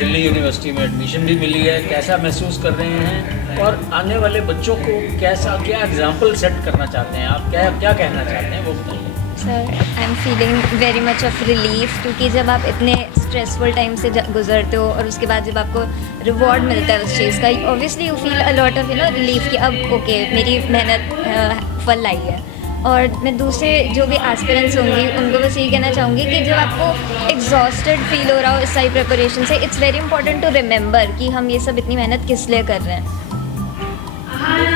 Delhi university में admission भी मिली है, कैसा महसूस कर रहे हैं और आने वाले बच्चों को क्या एग्जाम्पल सेट करना चाहते हैं आप, क्या कहना चाहते हैं वो बताइए। Sir, I am feeling very much of relief, क्योंकि जब आप इतने स्ट्रेसफुल टाइम से गुजरते हो और उसके बाद जब आपको रिवॉर्ड मिलता है उस चीज़ का, obviously you feel a lot of relief कि अब ओके मेरी मेहनत फल लाई है। और मैं दूसरे जो भी एस्पिरेंट्स होंगी उनको बस यही कहना चाहूँगी कि जब आपको एग्जॉस्टेड फील हो रहा हो इस सारी प्रिपरेशन से, it's very important to remember कि हम ये सब इतनी मेहनत किस लिए कर रहे हैं।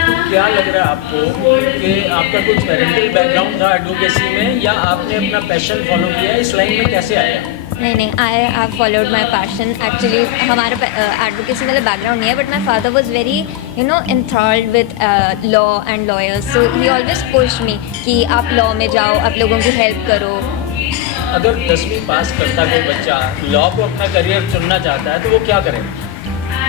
तो क्या लग रहा है आपको कि आपका कुछ पेरेंटल बैकग्राउंड था एडवोकेसी में, या आपने अपना पैशन फॉलो किया, इस लाइन में कैसे आया? नहीं, I have followed my passion. Actually हमारा एडवोकेसी वाला बैकग्राउंड नहीं है, but my father was very enthralled with law and lawyers, so he always pushed me कि आप लॉ में जाओ, आप लोगों की हेल्प करो। अगर 10वीं पास करता कोई बच्चा लॉ को अपना करियर चुनना चाहता है तो वो क्या करे?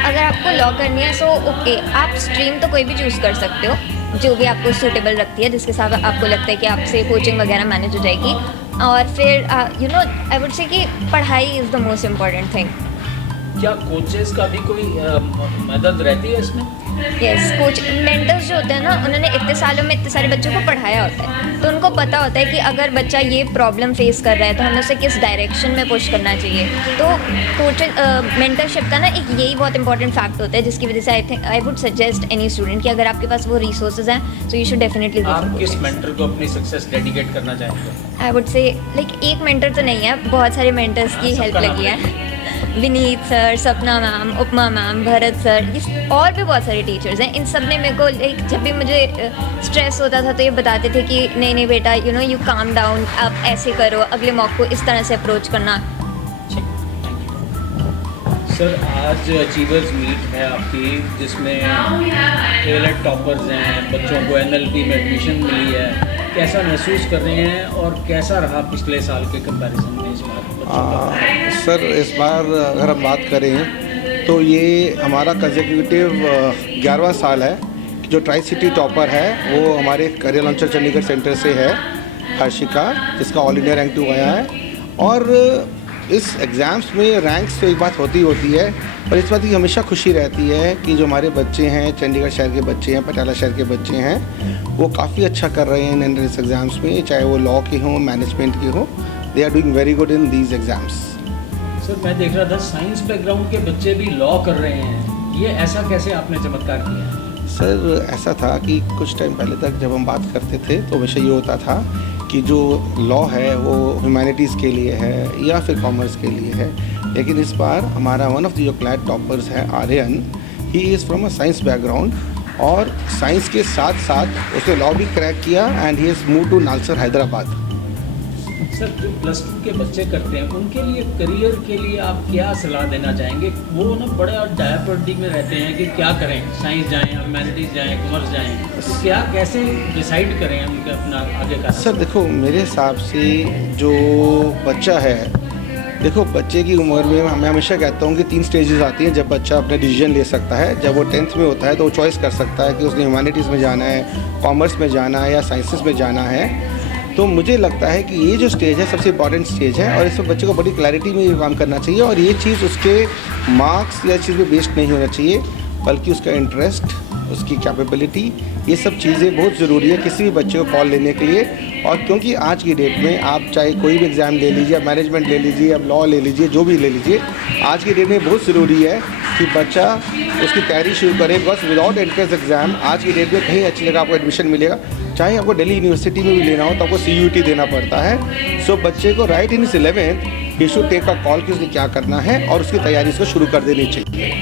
अगर आपको लॉ करनी है सो ओके, आप स्ट्रीम तो कोई भी चूज़ कर सकते हो जो भी आपको सूटेबल रखती है, जिसके साथ आपको लगता है कि आपसे कोचिंग वगैरह मैनेज हो जाएगी। और फिर आई वुड से कि पढ़ाई is the most important thing. क्या कोचेस का भी कोई मदद रहती है इसमें? यस, कोच मेंटर्स जो होते हैं ना, उन्होंने इतने सालों में इतने सारे बच्चों को पढ़ाया होता है, तो उनको पता होता है कि अगर बच्चा ये प्रॉब्लम फेस कर रहा है तो हमें उसे किस डायरेक्शन में पुश करना चाहिए। तो कोच मेंटरशिप का ना एक यही बहुत इंपॉर्टेंट फैक्ट होता है, जिसकी वजह से I would suggest any student कि अगर आपके पास वो रिसोर्सेज हैं so you should definitely go. आप किस मेंटर को अपनी सक्सेस डेडिकेट करना चाहेंगे? आई वुड से लाइक एक मेंटर तो नहीं है, बहुत सारे मेंटर्स की हेल्प लगी है। विनीत सर, सपना मैम, उपमा मैम, भरत सर, और भी बहुत सारे टीचर्स हैं। इन सब ने मेरे को लाइक जब भी मुझे स्ट्रेस होता था तो ये बताते थे कि नहीं बेटा, यू काम डाउन, आप ऐसे करो, अगले मॉक को इस तरह से अप्रोच करना। सर, आज अचीवर्स मीट है आपकी, जिसमें एलेट टॉपर्स हैं, बच्चों को NLP में एडमिशन मिली है, कैसा महसूस कर रहे हैं और कैसा रहा पिछले साल के कंपैरिजन में इस बार? सर, इस बार अगर हम बात करें तो ये हमारा कंसेक्यूटिव 11वां साल है कि जो ट्राई सिटी टॉपर है वो हमारे करियर लॉन्चर चंडीगढ़ सेंटर से है, हर्षिका, जिसका ऑल इंडिया रैंक 2 आया है। और इस एग्ज़ाम्स में रैंक्स तो एक बात होती है, पर इस बात की हमेशा खुशी रहती है कि जो हमारे बच्चे हैं, चंडीगढ़ शहर के बच्चे हैं, पटियाला शहर के बच्चे हैं, वो काफ़ी अच्छा कर रहे हैं इन एंट्रेंस एग्ज़ाम्स में, चाहे वो लॉ के हों, मैनेजमेंट के हों। They are doing very good in these exams. Sir, मैं देख रहा था साइंस बैकग्राउंड के बच्चे भी लॉ कर रहे हैं, ये ऐसा कैसे आपने चमत्कार किया? सर, ऐसा था कि कुछ टाइम पहले तक जब हम बात करते थे तो हमेशा ये होता था कि जो लॉ है वो ह्यूमैनिटीज़ के लिए है या फिर कॉमर्स के लिए है, लेकिन इस बार हमारा वन ऑफ द जो क्लैट टॉपर्स है, Aryan, he is from a science background, और साइंस के साथ साथ उसने लॉ भी क्रैक किया and he has move to NALSAR, Hyderabad. Sir, जो +2 के बच्चे करते हैं उनके लिए करियर के लिए आप क्या सलाह देना चाहेंगे? वो ना बड़े डायपर्टी में रहते हैं कि क्या करें, साइंस जाएं, ह्यूमैनिटीज़ जाएं, कॉमर्स जाएं, तो क्या कैसे डिसाइड करें उनका अपना आगे का? सर देखो, मेरे हिसाब से जो बच्चा है, देखो बच्चे की उम्र में मैं हमेशा कहता हूँ कि 3 स्टेजेस आती हैं जब बच्चा अपना डिसीजन ले सकता है। जब वो 10th में होता है तो वो चॉइस कर सकता है कि उसने ह्यूमैनिटीज़ में जाना है, कॉमर्स में जाना है या साइंसेस में जाना है। तो मुझे लगता है कि ये जो स्टेज है सबसे इम्पॉर्टेंट स्टेज है, और इसमें बच्चे को बड़ी क्लैरिटी में ये काम करना चाहिए, और ये चीज़ उसके मार्क्स या चीज़ पे बेस्ड नहीं होना चाहिए, बल्कि उसका इंटरेस्ट, उसकी कैपेबिलिटी, ये सब चीज़ें बहुत ज़रूरी है किसी भी बच्चे को कॉल लेने के लिए। और क्योंकि आज की डेट में आप चाहे कोई भी एग्ज़ाम ले लीजिए, मैनेजमेंट ले लीजिए, अब लॉ ले लीजिए, जो भी ले लीजिए, आज की डेट में बहुत ज़रूरी है कि बच्चा उसकी तैयारी शुरू करे। बस विदाउट एंट्रेंस एग्ज़ाम आज की डेट में कहीं अच्छी जगह आपको एडमिशन मिलेगा, चाहे आपको दिल्ली यूनिवर्सिटी में भी लेना हो तो आपको CUET देना पड़ता है। सो बच्चे को राइट इन इस 11th ही शुड टेक अ कॉल कि उसने क्या करना है और उसकी तैयारी इसको शुरू कर देनी चाहिए।